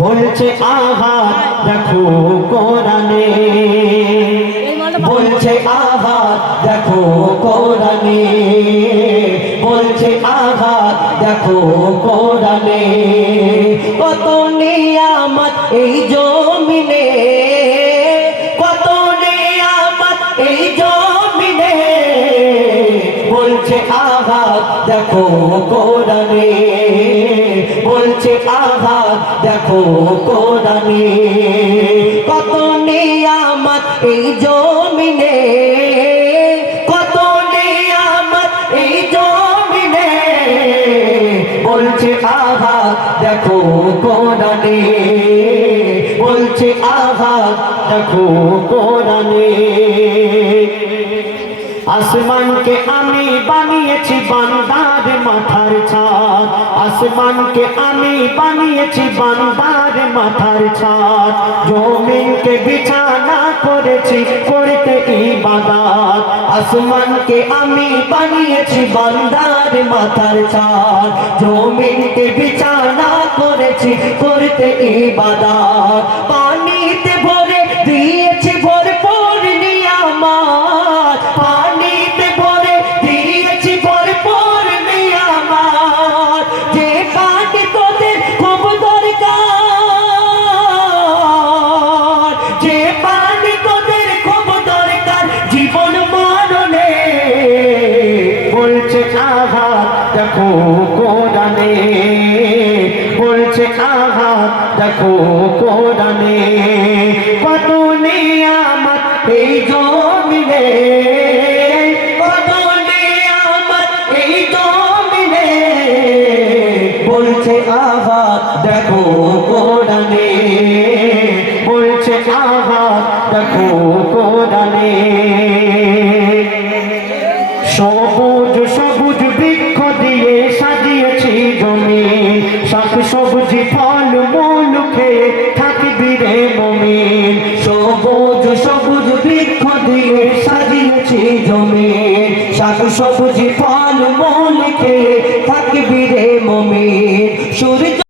বলছে আহার দেখো কোরআনে, বলছে আহার দেখো কোরআনে, বলছে আহার দেখো কোরআনে। কত নিয়ামত এই জমিনে, কত নিয়ামত এই জমিনে, বলছে আহার দেখো কোরআনে, বলছে আহার দেখো কোরআনে। কত নিয়ামত এই জমিনে, কত নিয়ামত এই জমিনে, বলছে আহার দেখো কোরআনে, বলছে আহার দেখো কোরআনে। আসমানকে আমি বানিয়েছি বান্দার মাথার ছাদ, আসমানকে আমি বানিয়েছি বান্দার মাথার ছাদ, জমিনকে বিছানা করেছি করতে ইবাদত। আসমানকে আমি বানিয়েছি বান্দার মাথার ছাদ, জমিনকে বিছানা করেছি করতে ইবাদত। পানিতে ভরে দিয়েছি ভরপুর নিয়ামত, পানিতে ভরে দিয়েছি ভরপুর নিয়ামত। যে পানি তোদের খুব দরকার, যে পানি তোদের খুব দরকার জীবন মরণে, বলছে আহার দেখো কোরআনে, বলছে আহার দেখো কোরআনে। কত নিয়ামত এই জমিনে, কত নিয়ামত এই জমিনে, বলছে আহার দেখো কোরআনে, বলছে আহার দেখো কোরআনে। সবুজ সবুজ বৃক্ষ দিয়ে সাজিয়েছি জমি, শাক সবজি ফল মূল খেয়ে থাকবি রে মুমিন। সবুজ সবুজ বৃক্ষ দিয়ে সাজিয়েছি জমি, শাক সবজি ফল মূল খেয়ে থাকবি রে মুমিন। সূর্য